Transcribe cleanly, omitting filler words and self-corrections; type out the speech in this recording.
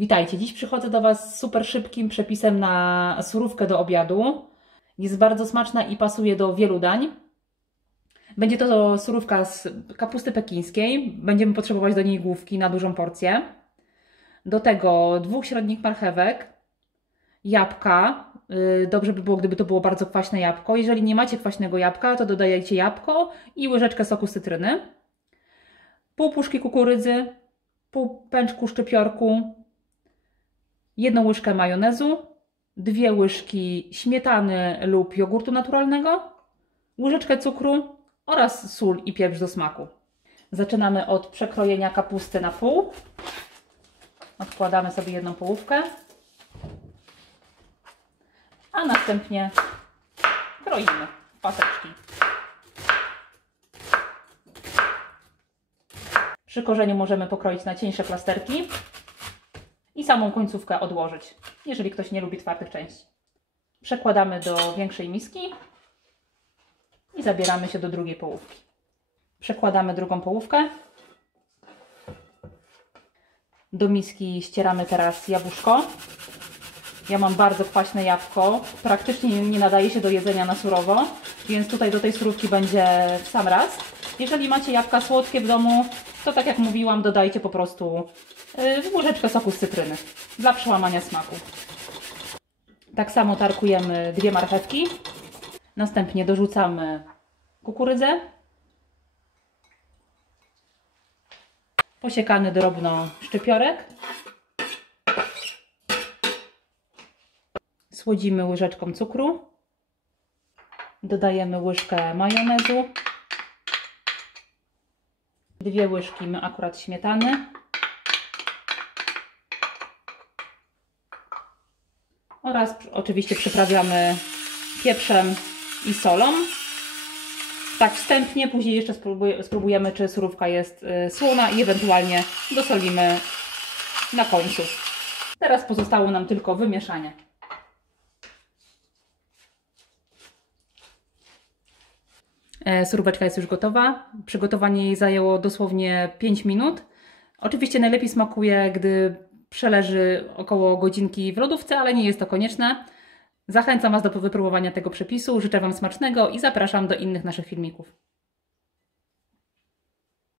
Witajcie, dziś przychodzę do Was z super szybkim przepisem na surówkę do obiadu. Jest bardzo smaczna i pasuje do wielu dań. Będzie to surówka z kapusty pekińskiej. Będziemy potrzebować do niej główki na dużą porcję. Do tego 2 średnich marchewek, jabłka. Dobrze by było, gdyby to było bardzo kwaśne jabłko. Jeżeli nie macie kwaśnego jabłka, to dodajecie jabłko i łyżeczkę soku z cytryny. Pół puszki kukurydzy, pół pęczku szczypiorku, 1 łyżkę majonezu, 2 łyżki śmietany lub jogurtu naturalnego, łyżeczkę cukru oraz sól i pieprz do smaku. Zaczynamy od przekrojenia kapusty na pół. Odkładamy sobie 1 połówkę, a następnie kroimy w paseczki. Przy korzeniu możemy pokroić na cieńsze plasterki i samą końcówkę odłożyć, jeżeli ktoś nie lubi twardych części. Przekładamy do większej miski i zabieramy się do drugiej połówki. Przekładamy drugą połówkę. Do miski ścieramy teraz jabłuszko. Ja mam bardzo kwaśne jabłko, praktycznie nie nadaje się do jedzenia na surowo, więc tutaj do tej surówki będzie w sam raz. Jeżeli macie jabłka słodkie w domu, to tak jak mówiłam, dodajcie po prostu łyżeczkę soku z cytryny dla przełamania smaku. Tak samo tarkujemy 2 marchewki. Następnie dorzucamy kukurydzę, posiekany drobno szczypiorek. Słodzimy łyżeczką cukru. Dodajemy łyżkę majonezu. 2 łyżki akurat śmietany. Oraz oczywiście przyprawiamy pieprzem i solą. Tak wstępnie, później jeszcze spróbujemy, czy surówka jest słona i ewentualnie dosolimy na końcu. Teraz pozostało nam tylko wymieszanie. Suróweczka jest już gotowa. Przygotowanie jej zajęło dosłownie 5 minut. Oczywiście najlepiej smakuje, gdy przeleży około godzinki w lodówce, ale nie jest to konieczne. Zachęcam Was do wypróbowania tego przepisu. Życzę Wam smacznego i zapraszam do innych naszych filmików.